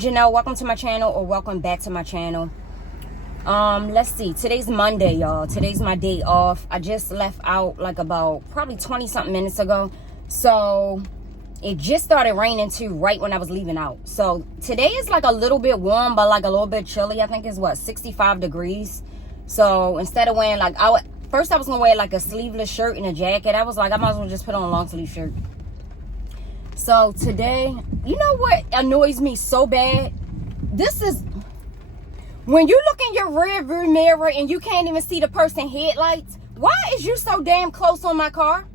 Janelle. Welcome to my channel, or welcome back to my channel. Let's see. Today's Monday, y'all. Today's my day off. I just left out like about probably 20 something minutes ago. So it just started raining too right when I was leaving out. So today is like a little bit warm, but like a little bit chilly. I think it's what, 65 degrees. So instead of wearing like, first I was gonna wear like a sleeveless shirt and a jacket. I was like, I might as well just put on a long sleeve shirt. So today, you know what annoys me so bad? This is when you look in your rear view mirror and you can't even see the person headlights. Why is you so damn close on my car?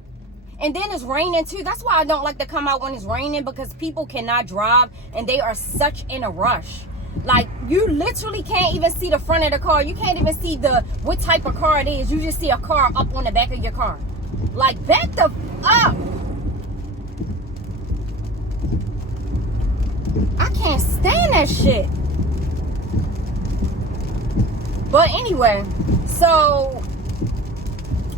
And then it's raining too. That's why I don't like to come out when it's raining, because people cannot drive and they are such in a rush. Like, you literally can't even see the front of the car. You can't even see what type of car it is. You just see a car up on the back of your car. Like, back the up. I can't stand that shit. But anyway, so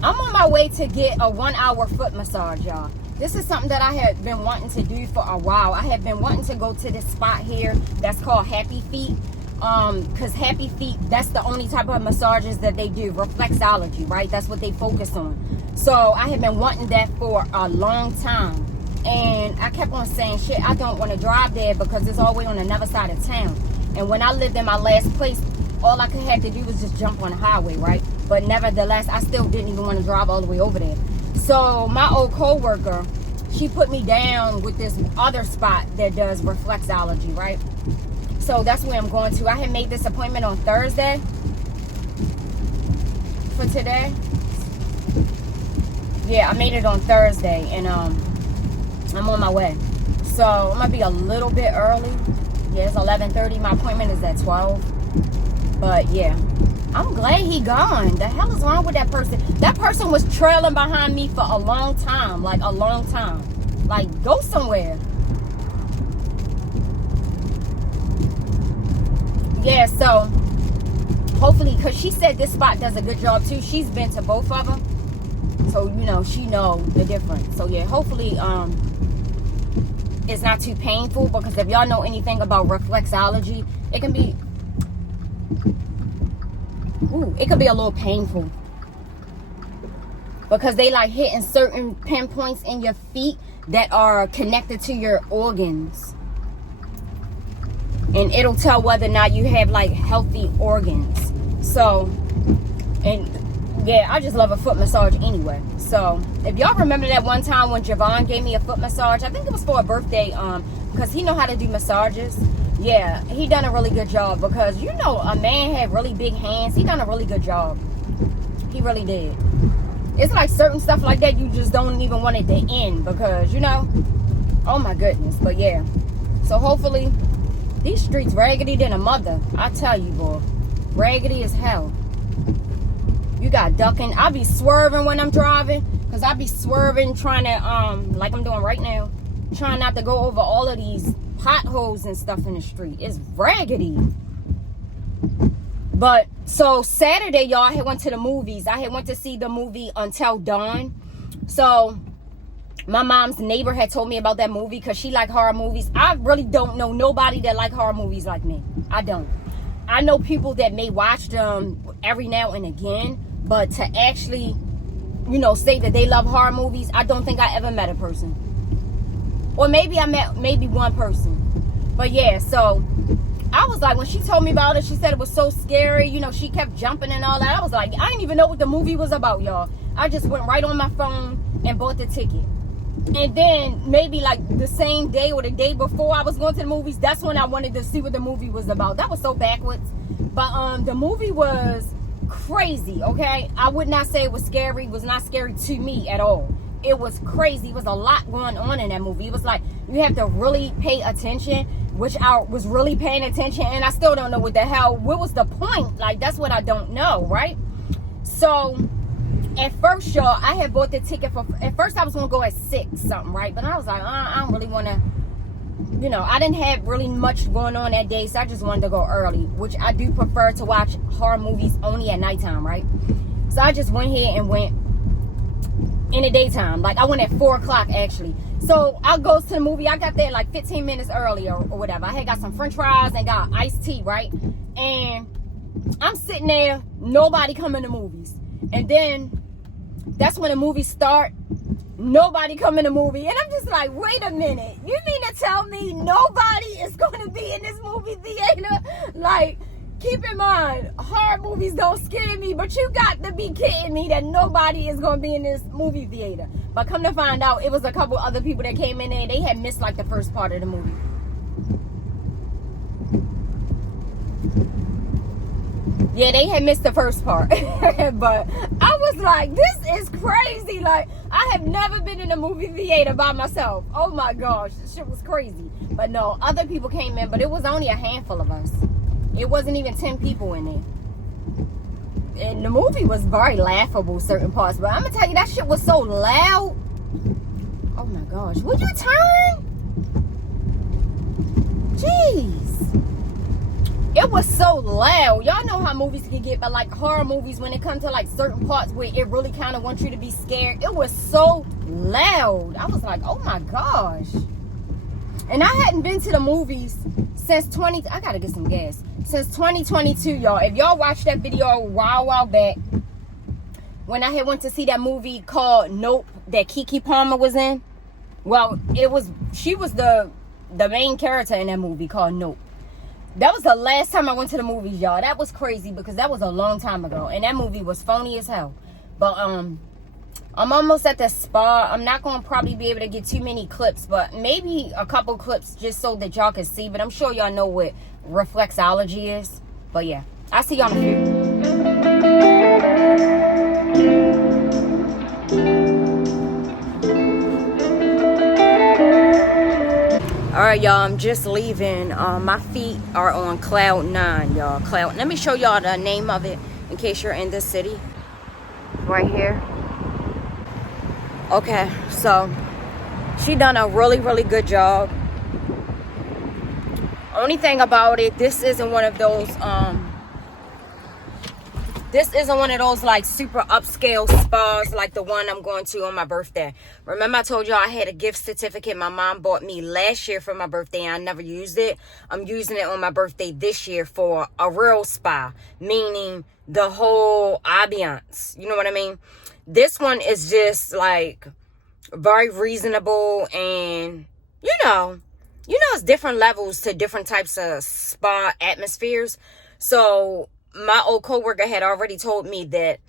I'm on my way to get a 1-hour foot massage, y'all. This is something that I have been wanting to do for a while. I have been wanting to go to this spot here that's called Happy Feet. Because Happy Feet, that's the only type of massages that they do. Reflexology, right? That's what they focus on. So I have been wanting that for a long time. And I kept on saying, shit, I don't want to drive there because it's all the way on another side of town. And when I lived in my last place, all I could have to do was just jump on the highway, right? But nevertheless, I still didn't even want to drive all the way over there. So my old co-worker, she put me down with this other spot that does reflexology, right? So that's where I'm going to. I had made this appointment on Thursday for today. Yeah, I made it on Thursday, and I'm on my way. So I'm gonna be a little bit early. Yeah, it's 11:30. My appointment is at 12. But yeah, I'm glad he gone. The hell is wrong with that person? That person was trailing behind me for a long time. Like a long time. Like, go somewhere. Yeah, so hopefully, because she said this spot does a good job too. She's been to both of them. So, you know, she know the difference. So yeah, hopefully it's not too painful, because if y'all know anything about reflexology, it can be it could be a little painful, because they like hitting certain pinpoints in your feet that are connected to your organs, and it'll tell whether or not you have like healthy organs. So, and yeah, I just love a foot massage anyway. So if y'all remember that one time when Javon gave me a foot massage, I think it was for a birthday, because he know how to do massages. Yeah, he done a really good job, because you know a man had really big hands. He done a really good job. He really did. It's like certain stuff like that you just don't even want it to end, because you know, oh my goodness. But yeah, so hopefully these streets raggedy than a mother. I tell you, boy, raggedy as hell. You got ducking. I be swerving when I'm driving, because I be swerving trying to like I'm doing right now, trying not to go over all of these potholes and stuff in the street. It's raggedy. But so Saturday, y'all, I had went to the movies. I had went to see the movie Until Dawn. So my mom's neighbor had told me about that movie, because she like horror movies. I really don't know nobody that like horror movies like me. I don't. I know people that may watch them every now and again, but to actually, you know, say that they love horror movies, I don't think I ever met a person. Or maybe I met maybe one person. But yeah, so I was like, when she told me about it, she said it was so scary. You know, she kept jumping and all that. I was like, I didn't even know what the movie was about, y'all. I just went right on my phone and bought the ticket. And then maybe like the same day or the day before I was going to the movies, that's when I wanted to see what the movie was about. That was so backwards. But the movie was crazy, okay? I would not say it was scary. It was not scary to me at all. It was crazy. It was a lot going on in that movie. It was like, you have to really pay attention, which I was really paying attention, and I still don't know what was the point? Like, that's what I don't know, right? So at first, y'all, I had bought the ticket at first I was gonna go at 6 something, right? But I was like, I don't really want to, you know, I didn't have really much going on that day, so I just wanted to go early, which I do prefer to watch horror movies only at nighttime, right? So I just went here and went in the daytime. Like, I went at 4 o'clock actually. So I goes to the movie. I got there like 15 minutes earlier or whatever. I had got some french fries and got iced tea, right? And I'm sitting there, nobody coming to movies. And then that's when the movie start. Nobody come in the movie. And I'm just like, wait a minute. You mean to tell me nobody is going to be in this movie theater? Like, keep in mind, horror movies don't scare me, but you got to be kidding me that nobody is going to be in this movie theater. But come to find out, it was a couple other people that came in there. They had missed like the first part of the movie. Yeah, they had missed the first part. But I was like, this is crazy. Like, I have never been in a movie theater by myself. Oh my gosh, this shit was crazy. But no, other people came in, but it was only a handful of us. It wasn't even 10 people in there. And the movie was very laughable, certain parts. But I'm going to tell you, that shit was so loud. Oh my gosh. Would you turn? Jeez. It was so loud. Y'all know how movies can get, but like horror movies, when it comes to like certain parts where it really kind of wants you to be scared, it was so loud. I was like, oh my gosh. And I hadn't been to the movies since I gotta get some gas. Since 2022, y'all. If y'all watched that video a while back, when I had went to see that movie called Nope that Keke Palmer was in. Well, she was the main character in that movie called Nope. That was the last time I went to the movies, y'all. That was crazy because that was a long time ago. And that movie was phony as hell. But I'm almost at the spa. I'm not going to probably be able to get too many clips, but maybe a couple clips just so that y'all can see. But I'm sure y'all know what Reflexology is. But yeah, I'll see y'all in a few. Alright, y'all, I'm just leaving. My feet are on cloud 9, y'all. Let me show y'all the name of it in case you're in this city. Right here. Okay, so she done a really good job. Only thing about it, this isn't one of those like super upscale spas like the one I'm going to on my birthday. Remember I told y'all I had a gift certificate my mom bought me last year for my birthday and I never used it. I'm using it on my birthday this year for a real spa, meaning the whole ambiance. You know what I mean? This one is just like very reasonable, and you know it's different levels to different types of spa atmospheres. So my old coworker had already told me that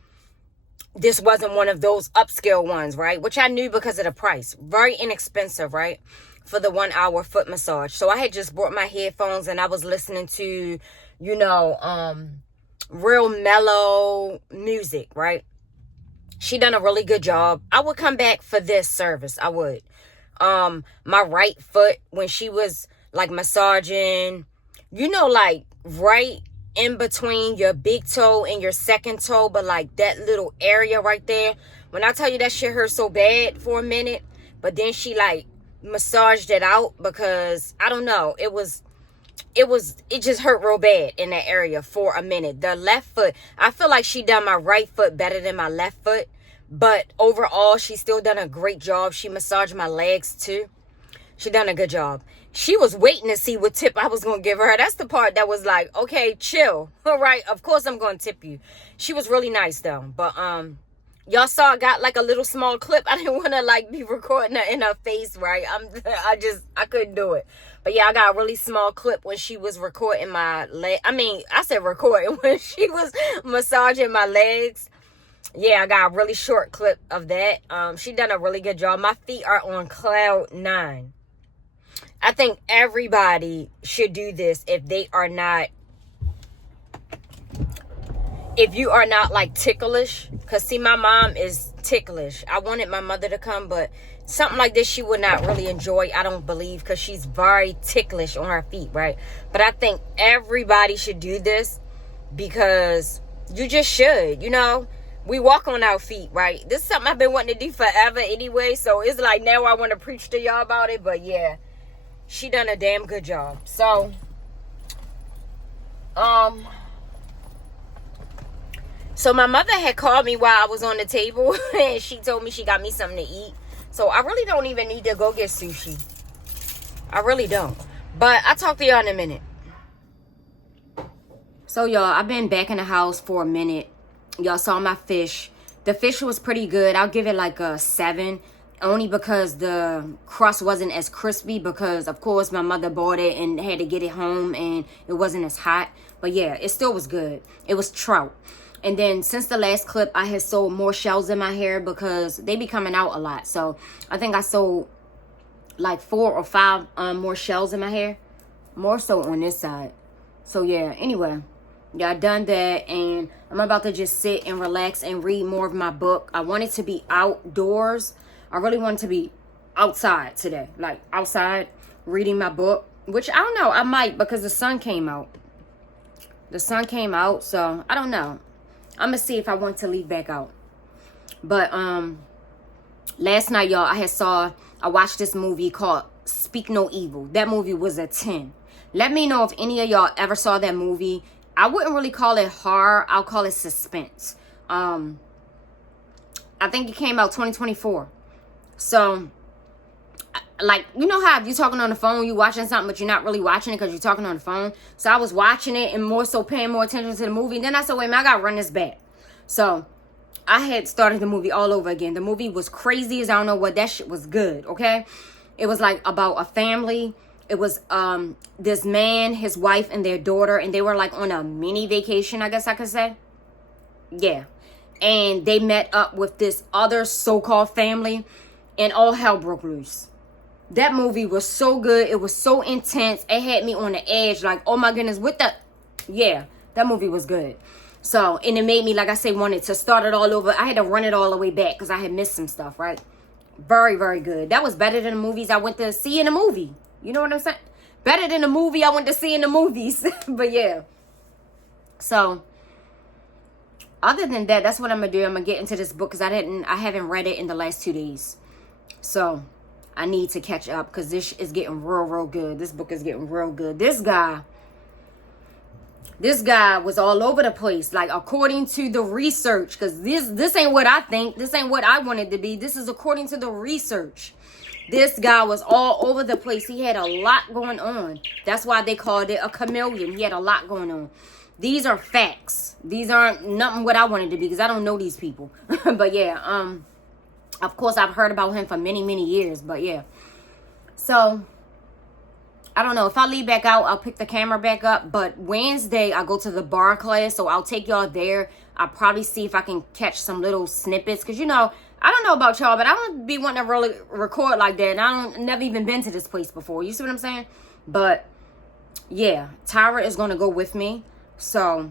this wasn't one of those upscale ones, right? Which I knew because of the price. Very inexpensive, right? For the 1 hour foot massage. So I had just brought my headphones and I was listening to, real mellow music, right? She done a really good job. I would come back for this service. I would. My right foot, when she was like massaging, like right in between your big toe and your second toe, but like that little area right there. When I tell you that shit hurt so bad for a minute, but then she like massaged it out because I don't know, it just hurt real bad in that area for a minute. The left foot, I feel like she done my right foot better than my left foot, but overall she still done a great job. She massaged my legs too. She done a good job. She was waiting to see what tip I was going to give her. That's the part that was like, okay, chill. All right, of course I'm going to tip you. She was really nice though. But y'all saw I got like a little small clip. I didn't want to like be recording her in her face, right? I couldn't do it. But yeah, I got a really small clip when she was recording my leg. I said recording when she was massaging my legs. Yeah, I got a really short clip of that. She done a really good job. My feet are on cloud 9. I think everybody should do this if you are not like ticklish. Because see, my mom is ticklish. I wanted my mother to come, but something like this she would not really enjoy, I don't believe, because she's very ticklish on her feet, right? But I think everybody should do this because you just should, We walk on our feet, right? This is something I've been wanting to do forever anyway, so it's like now I want to preach to y'all about it, but yeah. She done a damn good job. So, so my mother had called me while I was on the table and she told me she got me something to eat. So I really don't even need to go get sushi. I really don't. But I'll talk to y'all in a minute. So y'all, I've been back in the house for a minute. Y'all saw my fish. The fish was pretty good. I'll give it like a 7. Only because the crust wasn't as crispy, because of course my mother bought it and had to get it home and it wasn't as hot. But yeah, it still was good. It was trout. And then since the last clip, I had sold more shells in my hair because they be coming out a lot. So I think I sold like 4 or 5 more shells in my hair. More so on this side. So yeah, anyway, yeah, I done that, and I'm about to just sit and relax and read more of my book. I want it to be outdoors. I really want it to be outside today, like outside reading my book, which I don't know, I might, because the sun came out. The sun came out, so I don't know. I'm gonna see if I want to leave back out. But last night, y'all, I watched this movie called Speak No Evil. That movie was a 10. Let me know if any of y'all ever saw that movie. I wouldn't really call it horror. I'll call it suspense. I think it came out 2024. So, like, you know how if you're talking on the phone, you're watching something, but you're not really watching it because you're talking on the phone. So I was watching it and more so paying more attention to the movie. And then I said, wait a minute, I got to run this back. So I had started the movie all over again. The movie was crazy as I don't know what. That shit was good, okay? It was like about a family. It was this man, his wife, and their daughter. And they were like on a mini vacation, I guess I could say. Yeah. And they met up with this other so-called family. And all hell broke loose. That movie was so good. It was so intense. It had me on the edge. Like, oh my goodness, what the... Yeah, that movie was good. So, and it made me, like I say, wanted to start it all over. I had to run it all the way back because I had missed some stuff, right? Very, very good. That was better than the movies I went to see in the movie. You know what I'm saying? Better than the movie I went to see in the movies. But yeah. So, other than that, that's what I'm going to do. I'm going to get into this book because I haven't read it in the last 2 days. So, I need to catch up because this is getting real, real good. This book is getting real good. This guy was all over the place. Like, according to the research, because this ain't what I think. This ain't what I wanted to be. This is according to the research. This guy was all over the place. He had a lot going on. That's why they called it a chameleon. He had a lot going on. These are facts. These aren't nothing what I wanted to be because I don't know these people. But yeah, of course, I've heard about him for many, many years. But yeah. So, I don't know. If I leave back out, I'll pick the camera back up. But Wednesday, I go to the barre class. So, I'll take y'all there. I'll probably see if I can catch some little snippets. Because, you know, I don't know about y'all, but I don't be wanting to really record like that. And I never even been to this place before. You see what I'm saying? But, yeah. Tyra is going to go with me. So,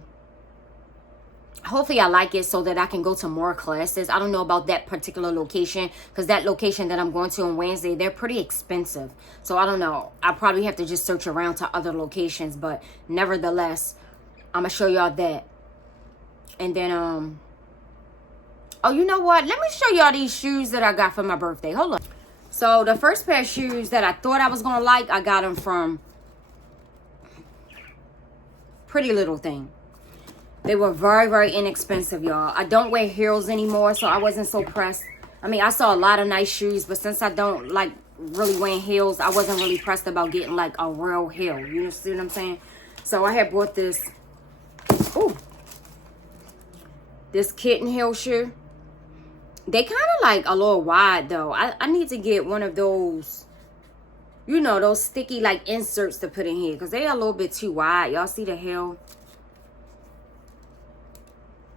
hopefully I like it so that I can go to more classes. I don't know about that particular location because that location that I'm going to on Wednesday, they're pretty expensive. So I don't know. I probably have to just search around to other locations. But nevertheless, I'm going to show y'all that. And then, oh, you know what? Let me show y'all these shoes that I got for my birthday. Hold on. So the first pair of shoes that I thought I was going to like, I got them from Pretty Little Thing. They were very, very inexpensive, y'all. I don't wear heels anymore, so I wasn't so pressed. I mean, I saw a lot of nice shoes, but since I don't like really wearing heels, I wasn't really pressed about getting like a real heel. You see what I'm saying? So I had bought this, this kitten heel shoe. They kind of like a little wide though. I need to get one of those, you know, those sticky like inserts to put in here because they are a little bit too wide. Y'all see the heel?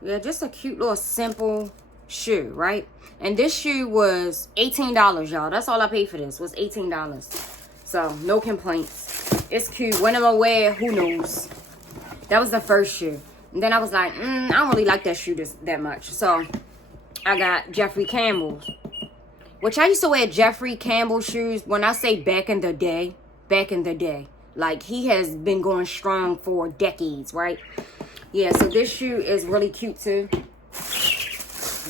Yeah, just a cute little simple shoe, right? And this shoe was $18, y'all. That's all I paid for this, was $18. So, no complaints. It's cute. When am I wear, who knows? That was the first shoe. And then I was like, I don't really like that shoe that much. So, I got Jeffrey Campbell's. Which I used to wear Jeffrey Campbell shoes when I say back in the day. Back in the day. Like, he has been going strong for decades, right? Yeah, so this shoe is really cute too.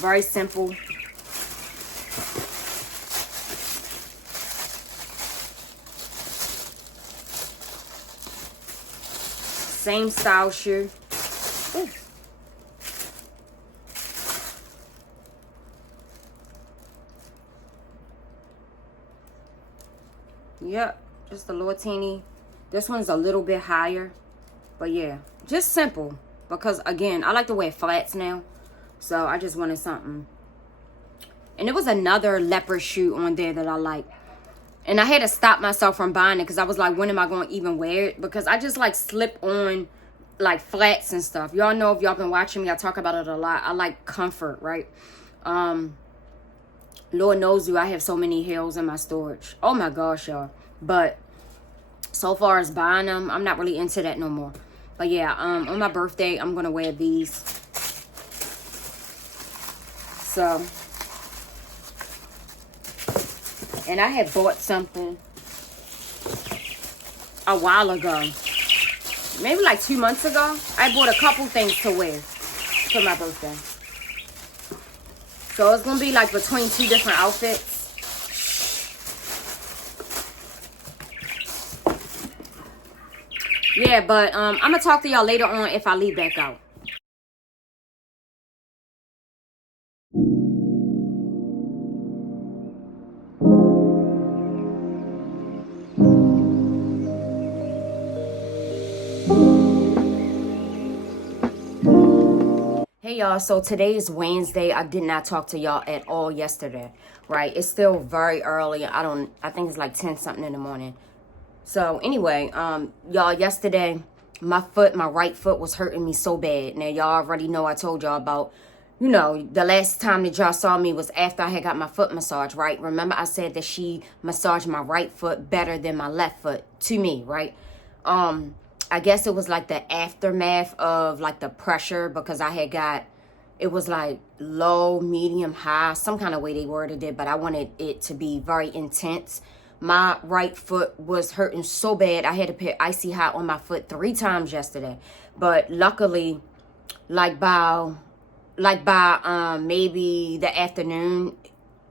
Very simple. Same style shoe. Ooh. Yep, just a little teeny. This one's a little bit higher. But yeah, just simple. Because again, I like to wear flats now. So I just wanted something. And there was another leopard shoe on there that I like. And I had to stop myself from buying it because I was like, when am I going to even wear it? Because I just like slip on like flats and stuff. Y'all know, if y'all been watching me, I talk about it a lot. I like comfort, right? Lord knows you, I have so many heels in my storage. Oh my gosh, y'all. But so far as buying them, I'm not really into that no more. But yeah, on my birthday, I'm going to wear these. So, and I had bought something a while ago. Maybe like 2 months ago. I bought a couple things to wear for my birthday. So it's going to be like between 2 different outfits. Yeah, but I'm going to talk to y'all later on if I leave back out. Hey y'all, so today is Wednesday. I did not talk to y'all at all yesterday, right? It's still very early. I think it's like 10 something in the morning. So anyway, y'all, yesterday my right foot was hurting me so bad. Now y'all already know I told y'all about, you know, the last time that y'all saw me was after I had got my foot massage, right? Remember I said that she massaged my right foot better than my left foot to me, right? I guess it was like the aftermath of like the pressure, because I had got, it was like low, medium, high, some kind of way they worded it, but I wanted it to be very intense. My right foot was hurting so bad. I had to put icy hot on my foot 3 times yesterday. But luckily, like by maybe the afternoon,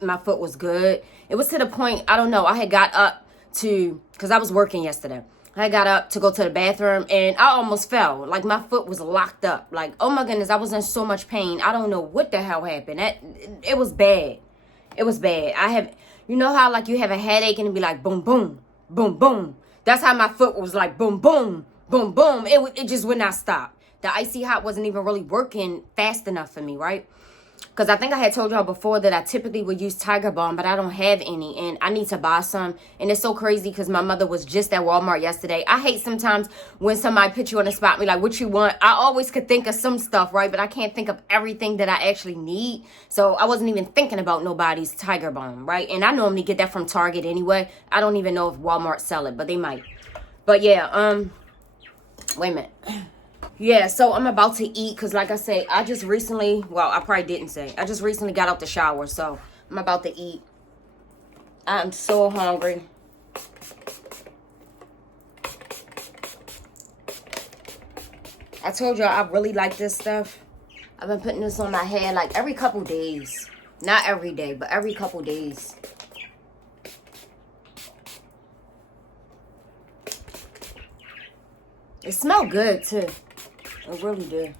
my foot was good. It was to the point, I don't know, I had got up to, because I was working yesterday. I got up to go to the bathroom and I almost fell. Like my foot was locked up. Like, oh my goodness, I was in so much pain. I don't know what the hell happened. It was bad. It was bad. You know how like you have a headache and it be like boom, boom, boom, boom. That's how my foot was like boom, boom, boom, boom. It just would not stop. The icy hot wasn't even really working fast enough for me, right? Because I think I had told y'all before that I typically would use Tiger Balm, but I don't have any. And I need to buy some. And it's so crazy because my mother was just at Walmart yesterday. I hate sometimes when somebody puts you on the spot and be like, what you want? I always could think of some stuff, right? But I can't think of everything that I actually need. So I wasn't even thinking about nobody's Tiger Balm, right? And I normally get that from Target anyway. I don't even know if Walmart sell it, but they might. But yeah, wait a minute. Yeah, so I'm about to eat because like I say, I just recently, well, I probably didn't say. I just recently got out the shower, so I'm about to eat. I'm so hungry. I told y'all I really like this stuff. I've been putting this on my hair like every couple days. Not every day, but every couple days. It smells good too. It really did.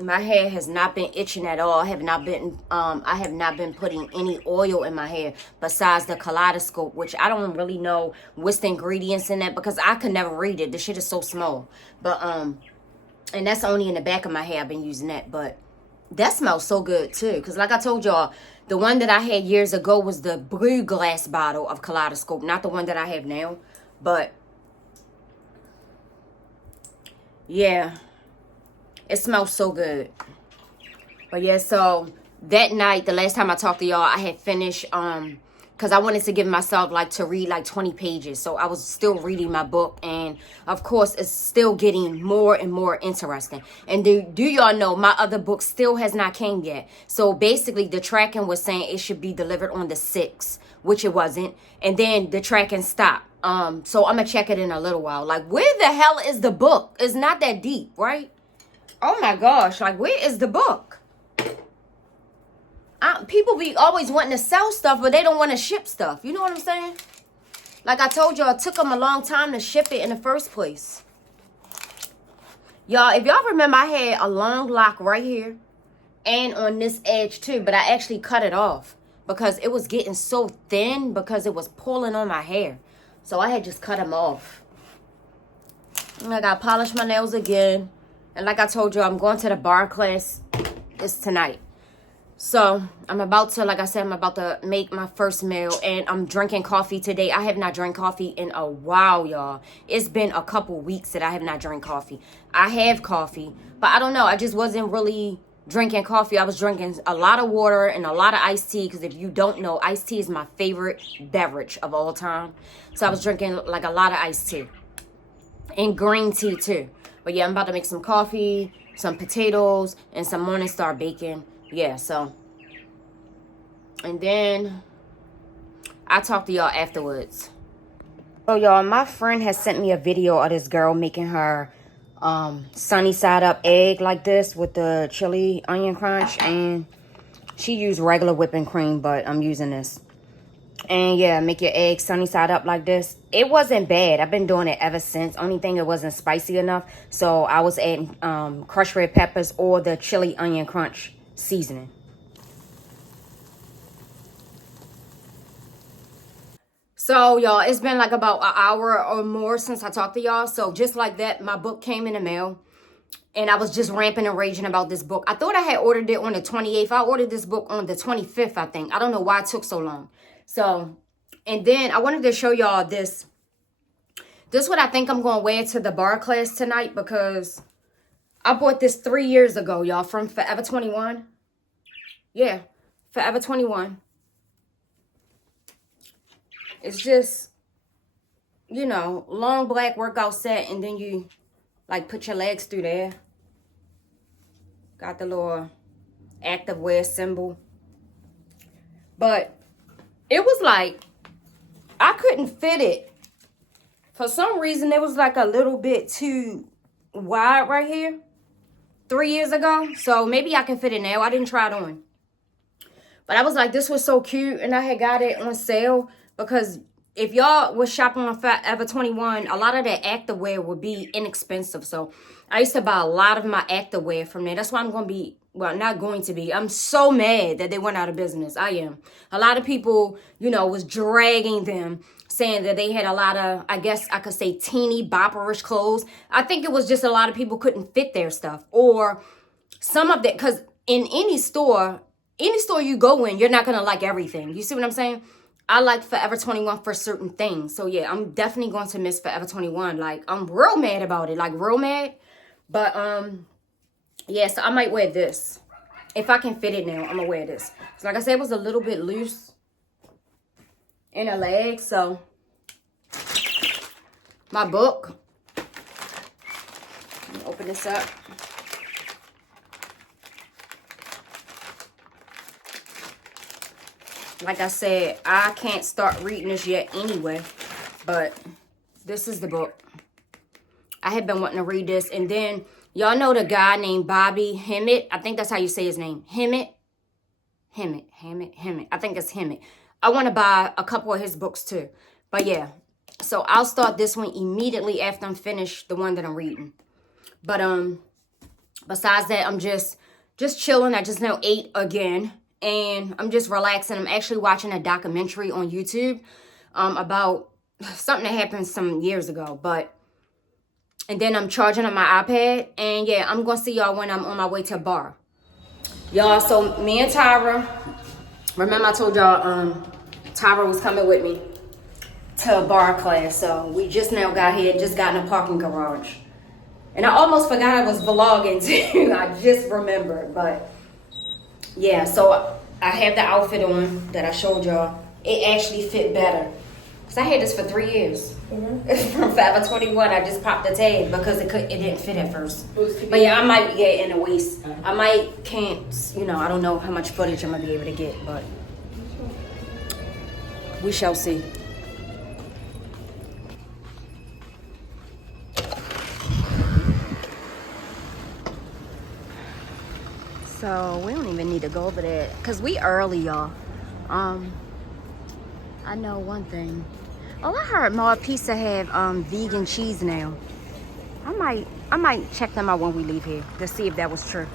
My hair has not been itching at all. I have not been putting any oil in my hair besides the kaleidoscope, which I don't really know what's the ingredients in that because I could never read it. The shit is so small. But and that's only in the back of my hair I've been using that, but that smells so good too. Because like I told y'all, the one that I had years ago was the blue glass bottle of kaleidoscope, not the one that I have now. But yeah, it smells so good. But yeah, so that night, the last time I talked to y'all, I had finished because I wanted to give myself like to read like 20 pages. So I was still reading my book, and of course it's still getting more and more interesting. And do y'all know my other book still has not came yet? So basically the tracking was saying it should be delivered on the 6th, which it wasn't. And then the tracking stopped. So I'm gonna check it in a little while. Like, where the hell is the book? It's not that deep, right? Oh my gosh, like where is the book? People be always wanting to sell stuff, but they don't want to ship stuff. You know what I'm saying? Like I told y'all, it took them a long time to ship it in the first place. Y'all, if y'all remember, I had a long lock right here. and on this edge too, but I actually cut it off because it was getting so thin because it was pulling on my hair. So I had just cut them off. And I got to polish my nails again. And like I told you, I'm going to the barre class. It's tonight. So I'm about to, like I said, I'm about to make my first meal. And I'm drinking coffee today. I have not drank coffee in a while, y'all. It's been a couple weeks that I have not drank coffee. I have coffee, but I don't know. I just wasn't really drinking coffee. I was drinking a lot of water and a lot of iced tea. Because if you don't know, iced tea is my favorite beverage of all time. So I was drinking like a lot of iced tea. And green tea too. But yeah, I'm about to make some coffee, some potatoes, and some Morningstar bacon. Yeah, so. And then I'll talk to y'all afterwards. So y'all, my friend has sent me a video of this girl making her sunny side up egg like this with the chili onion crunch. And she used regular whipping cream, but I'm using this. And yeah, make your eggs sunny side up like this. It wasn't bad. I've been doing it ever since. Only thing, it wasn't spicy enough. So I was adding crushed red peppers or the chili onion crunch seasoning. So y'all, it's been like about an hour or more since I talked to y'all. So just like that, my book came in the mail. And I was just ramping and raging about this book. I thought I had ordered it on the 28th. I ordered this book on the 25th, I think. I don't know why it took so long. So, and then I wanted to show y'all this. This is what I think I'm going to wear to the barre class tonight, because I bought this 3 years ago, y'all, from Forever 21. Yeah, Forever 21. It's just, you know, long black workout set, and then you, like, put your legs through there. Got the little activewear symbol. But it was like, I couldn't fit it. For some reason, it was like a little bit too wide right here 3 years ago. So maybe I can fit it now. I didn't try it on. But I was like, this was so cute. And I had got it on sale. Because if y'all was shopping on Forever 21, a lot of that activewear would be inexpensive. So I used to buy a lot of my activewear from there. That's why I'm going to be, well, not going to be. I'm so mad that they went out of business. I am. A lot of people, you know, was dragging them, saying that they had a lot of, I guess I could say, teeny bopperish clothes. I think it was just a lot of people couldn't fit their stuff. Or some of that, because in any store you go in, you're not going to like everything. You see what I'm saying? I like Forever 21 for certain things. So yeah, I'm definitely going to miss Forever 21. Like, I'm real mad about it. Like, real mad. But, yeah, so I might wear this. If I can fit it now, I'm going to wear this. So like I said, it was a little bit loose in the leg. So, my book. Let me open this up. Like I said, I can't start reading this yet anyway. But this is the book. I had been wanting to read this. And then, y'all know the guy named Bobby Hemmett. I think that's how you say his name. Hemmett. I think it's Hemmett. I want to buy a couple of his books too. But yeah. So I'll start this one immediately after I'm finished the one that I'm reading. But besides that, I'm just chilling. I just now ate again. And I'm just relaxing. I'm actually watching a documentary on YouTube about something that happened some years ago. And then I'm charging up my iPad. And yeah, I'm going to see y'all when I'm on my way to barre. Y'all, so me and Tyra, remember I told y'all Tyra was coming with me to a barre class. So we just now got here, just got in a parking garage. And I almost forgot I was vlogging too. I just remembered, but yeah, so I have the outfit on that I showed y'all. It actually fit better. Because I had this for 3 years. From Forever 21, I just popped the tag because it didn't fit at first. But yeah, I might get in the waist. I can't, you know, I don't know how much footage I'm going to be able to get, but we shall see. So we don't even need to go over there because we early, y'all. I know one thing. Oh, I heard More Pizza have vegan cheese now. I might check them out when we leave here to see if that was true.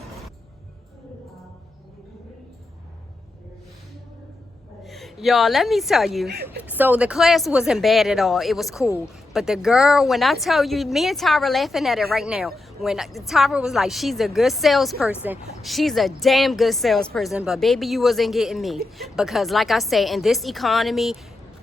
Y'all, let me tell you. So the class wasn't bad at all. It was cool. But the girl, when I tell you, me and Tyra laughing at it right now. When Tyra was like, she's a good salesperson. She's a damn good salesperson. But baby, you wasn't getting me. Because like I said, in this economy,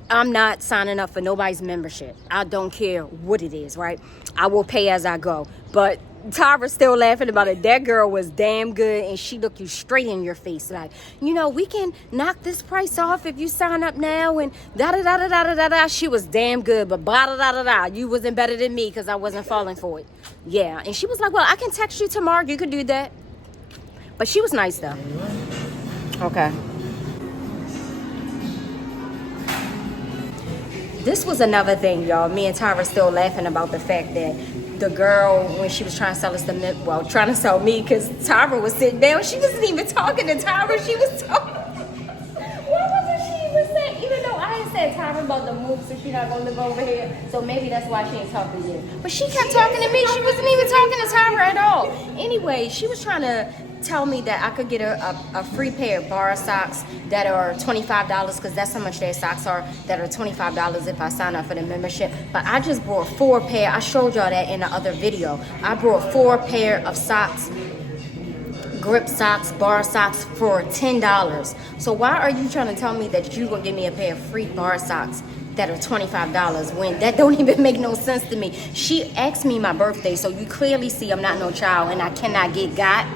I'm not signing up for nobody's membership. I don't care what it is, right? I will pay as I go. But Tyra's still laughing about it. That girl was damn good, and she looked you straight in your face like, you know, we can knock this price off if you sign up now, and da-da-da-da-da-da-da. She was damn good, but blah-da-da-da-da. You wasn't better than me because I wasn't falling for it. Yeah, and she was like, well, I can text you tomorrow. You could do that. But she was nice, though. Okay. This was another thing, y'all. Me and Tyra still laughing about the fact that the girl, when she was trying to sell us trying to sell me, because Tyra was sitting down. She wasn't even talking to Tyra. She was talking. What was it she was saying? Even though I had said Tyra about the move, so she's not going to live over here. So maybe that's why she ain't talking to you. But she kept talking to me. She wasn't even talking to Tyra at all. Anyway, she was trying to tell me that I could get a free pair of bar socks that are $25, because that's how much their socks are, that are $25 if I sign up for the membership. But I just brought 4 pair. I showed y'all that in the other video. I brought 4 pair of socks, grip socks, bar socks for $10. So why are you trying to tell me that you gonna give me a pair of free bar socks that are $25 when that don't even make no sense to me? She asked me my birthday, so you clearly see I'm not no child and I cannot get got.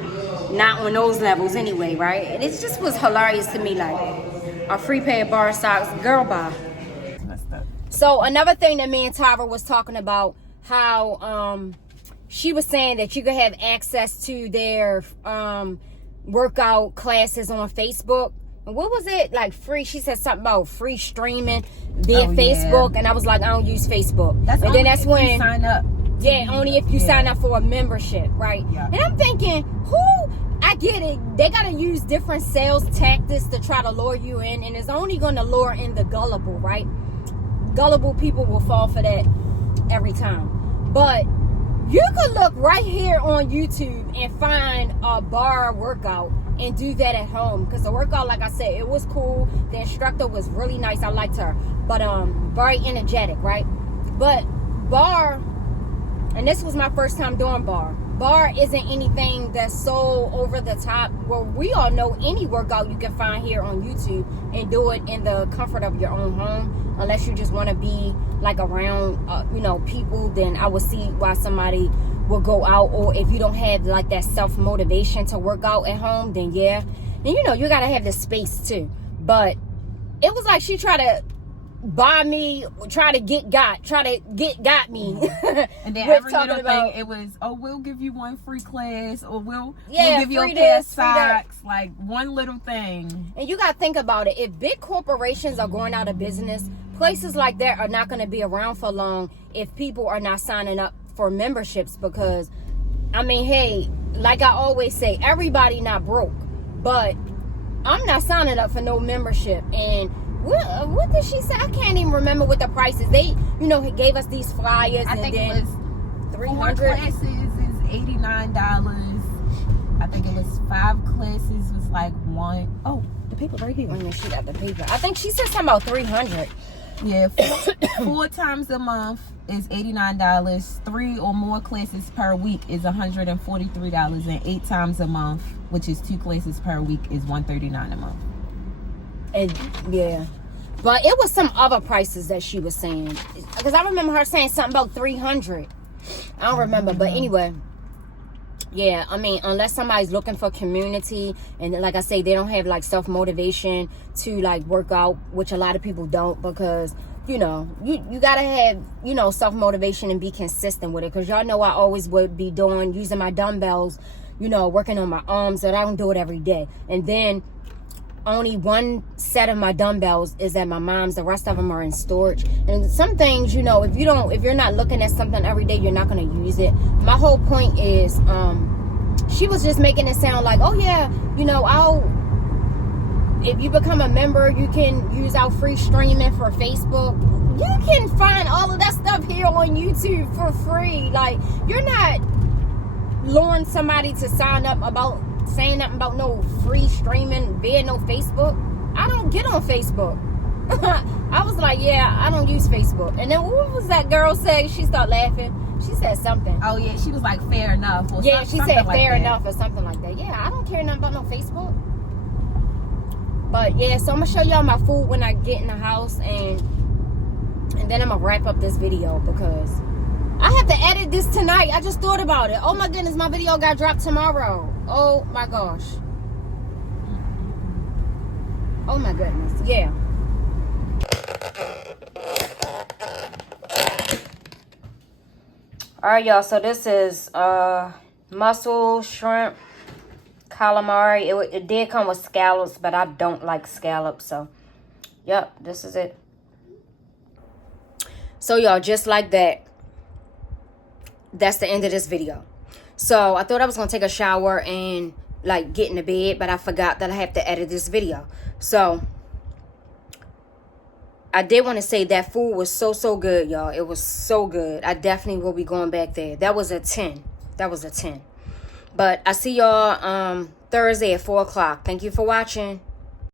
Not on those levels anyway, right? And it just was hilarious to me, like, a free pair of bar socks, girl, bye. So another thing that me and Tyra was talking about, how she was saying that you could have access to their workout classes on Facebook. And what was it? Like free, she said something about free streaming via Facebook. And I was like, I don't use Facebook. And then that's when you sign up. Yeah, only if you sign up for a membership, right? Yeah. And I'm thinking, I get it. They got to use different sales tactics to try to lure you in. And it's only going to lure in the gullible, right? Gullible people will fall for that every time. But you could look right here on YouTube and find a bar workout and do that at home. Because the workout, like I said, it was cool. The instructor was really nice. I liked her. But very energetic, right? But bar... And this was my first time doing bar. Bar isn't anything that's so over the top. Well, we all know any workout you can find here on YouTube and do it in the comfort of your own home. Unless you just want to be like around, people, then I would see why somebody will go out. Or if you don't have like that self-motivation to work out at home, then yeah. And you got to have the space too. But it was like she tried to buy me, try to get got me. And then every little thing, it was, we'll give you one free class, or we'll give you a pair of socks, like one little thing. And you got to think about it. If big corporations are going out of business, places like that are not going to be around for long if people are not signing up for memberships. Because, I mean, hey, like I always say, everybody not broke. But I'm not signing up for no membership. And what did she say? I can't even remember what the prices. They, gave us these flyers. I think it was 300 classes is $89. I think it was 5 classes was like one. Oh, the paper right here. When she got the paper, I think she said something about 300. Yeah, 4 times a month is $89. 3 or more classes per week is $143, and 8 times a month, which is 2 classes per week, is $139 a month. And yeah, but it was some other prices that she was saying, because I remember her saying something about 300. I don't remember, but anyway, yeah, I mean, unless somebody's looking for community, and like I say, they don't have like self-motivation to like work out, which a lot of people don't, because you gotta have self-motivation and be consistent with it. Because y'all know I always would be using my dumbbells, working on my arms, and I don't do it every day. And then only one set of my dumbbells is at my mom's. The rest of them are in storage. And some things, if you're not looking at something every day, you're not going to use it. My whole point is, she was just making it sound like, oh yeah, if you become a member, you can use our free streaming for Facebook. You can find all of that stuff here on YouTube for free. Like, you're not luring somebody to sign up saying nothing about no free streaming via no Facebook. I don't get on Facebook. I was like, yeah, I don't use Facebook. And then what was that girl say? She started laughing. She said something. Oh yeah, she was like fair enough. Or Yeah, she something said like fair that. enough or something like that. Yeah, I don't care nothing about no Facebook. But yeah, so I'm gonna show y'all my food when I get in the house, and then I'm gonna wrap up this video because I have to edit this tonight. I just thought about it. Oh my goodness, my video got dropped tomorrow. Oh my gosh. Oh my goodness. Yeah. Alright, y'all, so this is mussel, shrimp, calamari. It did come with scallops, but I don't like scallops, so yep, this is it. So y'all, just like that, that's the end of this video. So I thought I was gonna take a shower and like get in the bed, but I forgot that I have to edit this video. So I did want to say that food was so good, y'all. It was so good. I definitely will be going back there. That was a 10. That was a 10. But I see y'all Thursday at 4 o'clock. Thank you for watching.